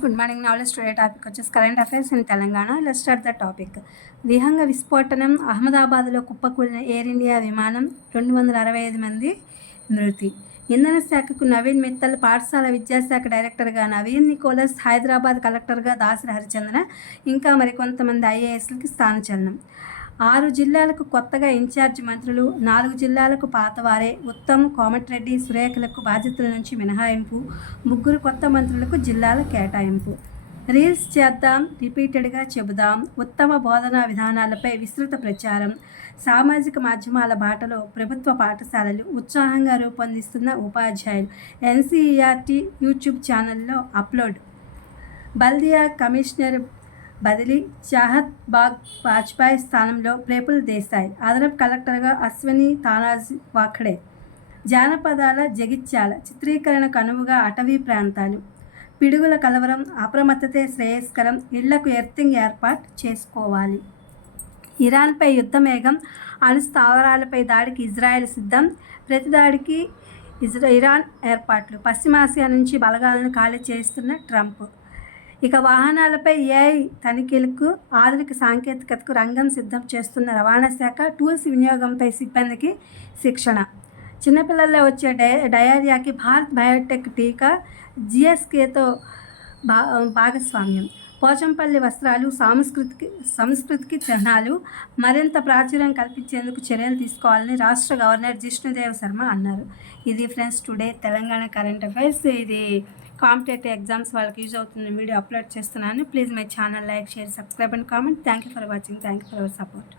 Good morning. Now let's try a topic which is current affairs in Telangana. Let's start the topic. విహంగ విస్ఫోటనం అహ్మదాబాద్లో కుప్పకూలిన air India విమానం 265 మంది మృతి. ఇంధన శాఖకు నవీన్ మిత్తల్, పాఠశాల విద్యాశాఖ డైరెక్టర్గా నవీన్ నికోలస్, హైదరాబాద్ కలెక్టర్గా దాసరి హరిచంద్ర, ఇంకా మరికొంతమంది ఐఏఎస్లకి స్థానచలనం. 6 జిల్లాలకు కొత్తగా ఇన్ఛార్జ్ మంత్రులు, 4 జిల్లాలకు పాతవారే. ఉత్తమ్, కోమటిరెడ్డి, సురేఖలకు బాధ్యతల నుంచి మినహాయింపు, 3 కొత్త మంత్రులకు జిల్లాల కేటాయింపు. రీల్స్ చేద్దాం, రిపీటెడ్గా చెబుదాం, ఉత్తమ బోధనా విధానాలపై విస్తృత ప్రచారం. సామాజిక మాధ్యమాల బాటలో ప్రభుత్వ పాఠశాలలు ఉత్సాహంగా రూపొందిస్తున్న ఉపాధ్యాయులు. ఎన్సీఈఆర్టీ యూట్యూబ్ ఛానల్లో అప్లోడ్. బల్దియా కమిషనర్ బదిలీ, చాహత్ బాగ్ వాజ్పేయి స్థానంలో ప్రేపుల్ దేశాయ్, అదనపు కలెక్టర్గా అశ్విని తానాజ్ వాఖడే. జానపదాల జగిత్యాల, చిత్రీకరణకు అనువుగా అటవీ ప్రాంతాలు. పిడుగుల కలవరం, అప్రమత్తతే శ్రేయస్కరం, ఇళ్లకు ఎర్తింగ్ ఏర్పాటు చేసుకోవాలి. ఇరాన్పై యుద్ధమేఘం, అణు స్థావరాలపై దాడికి ఇజ్రాయెల్ సిద్ధం, ప్రతిదాడికి ఇరాన్ ఏర్పాట్లు. పశ్చిమాసియా నుంచి బలగాలను ఖాళీ చేస్తున్న ట్రంప్. ఇక వాహనాలపై ఏఐ తనిఖీలకు, ఆధునిక సాంకేతికతకు రంగం సిద్ధం చేస్తున్న రవాణా శాఖ. టూల్స్ వినియోగంపై సిబ్బందికి శిక్షణ. చిన్నపిల్లల్లో వచ్చే డయేరియాకి భారత్ బయోటెక్ టీకా, జిఎస్కేతో భాగస్వామ్యం. పోచంపల్లి వస్త్రాలు సంస్కృతికి చిహ్నాలు, మరింత ప్రాచుర్యం కల్పించేందుకు చర్యలు తీసుకోవాలని రాష్ట్ర గవర్నర్ జిష్ణుదేవ్ శర్మ అన్నారు. ఇది friends today Telangana current affairs. ఇది కాంపిటేటివ్ ఎగ్జామ్స్ వాళ్ళకి యూజ్ అవుతున్న వీడియో అప్లోడ్ చేస్తున్నాను. Please my channel like, share, subscribe and comment. Thank you for watching. Thank you for our support.